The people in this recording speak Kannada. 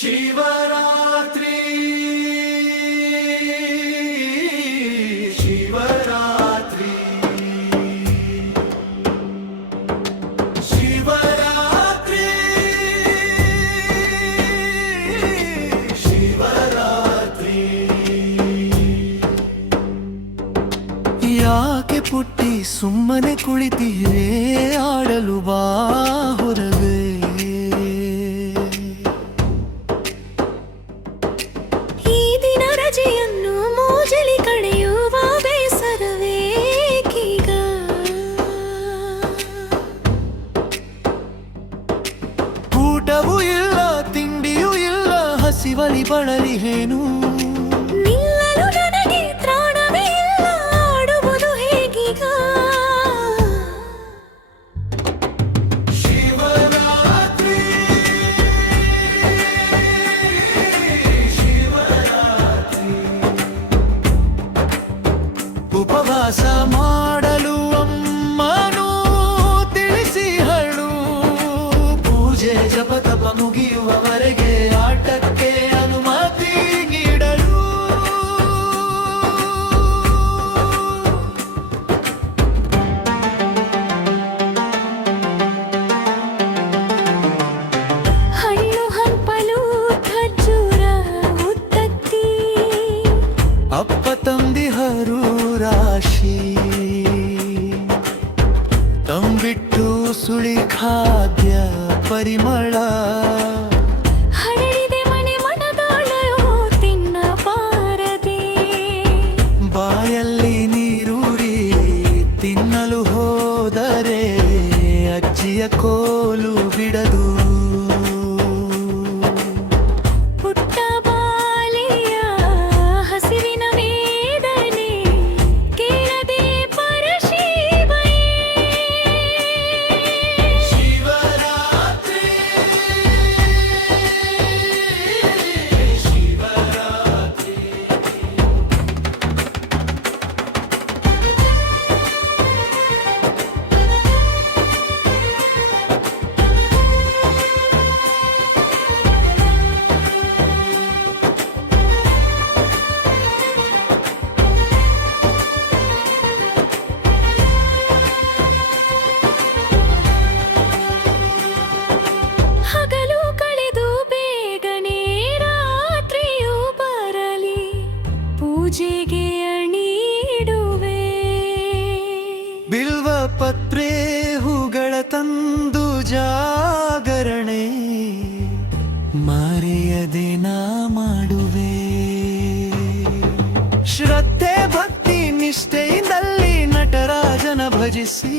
ಶಿವರಾತ್ರಿ ಶಿವರಾತ್ರಿ ಶಿವರಾತ್ರಿ ಶಿವರಾತ್ರಿ ಯಾಕೆ ಪುಟ್ಟಿ ಸುಮ್ಮನೆ ಕುಳಿತೀರೇ ಆಡಲು ಬಾ ಹೊರಗೆ ಮೂಜಲಿ ಕಳೆಯುವ ಬೇಸರವೇಕೀಗ ಊಟವೂ ಇಲ್ಲ ತಿಂಡಿಯೂ ಇಲ್ಲ ಹಸಿವಲಿ ಬಳಲಿ ಹೇನು ನಿಲ್ಲಲು ನನಗೆ ತ್ರಾಣವೇ ಇಲ್ಲ ಆಡುವುದು ಹೇಗೀಗ ಶಿವರಾತ್ರಿ ಶಿವರಾತ್ರಿ ಉಪವಾಸ ಮಾಡಲು ಅಮ್ಮನು ತಿಳಿಸಿಹಳು ಪೂಜೆ ಜಪ ತಪ ಮುಗಿಯುವವರೆಗೆ ಆಟಕ್ಕೆ ಅನುಮತಿ ನೀಡಲು ಹಣ್ಣು ಹಂಪಲು ಖರ್ಜೂರ ಉತ್ತತ್ತಿ ಅಪ್ಪ ತಂದಿಹರು ರಾಶಿ ತಂಬಿಟ್ಟು ಸುಳಿ ಖಾದ್ಯ ಪರಿಮಳ ಹರಡಿದೆ ಮನೆ ಮನದೊಳಯೋ ತಿನ್ನಬಾರದೆ ಬಾಯಲ್ಲಿ ನೀರೂರಿ ತಿನ್ನಲು ಹೋದರೆ ಅಜ್ಜಿಯ ಕೋಲು ಬಿಡದು ಪುಟ್ಟ ಬಾಲೆಯ ಹಸಿವಿನ ವೇದನೆ ಕೇಳದೆ ಪರಶಿವಯೇ ಶಿವರಾತ್ರಿ ಶಿವರಾತ್ರಿ ಹಗಲು ಕಳೆದು ಬೇಗನೆ ರಾತ್ರಿಯು ಬರಲಿ ಪೂಜೆಗೆ ಅಣಿಡುವೆ ಬಿಲ್ವ ಪತ್ರೆ ಹೂಗಳ ತಂದು ಜಾಗರಣೆ ಮರೆಯದೆ ನಾ ಮಾಡುವೆ ಶ್ರದ್ಧೆ ಭಕ್ತಿ ನಿಷ್ಠೆಯಿಂದಲ್ಲಿ ನಟರಾಜನ ಭಜಿಸಿ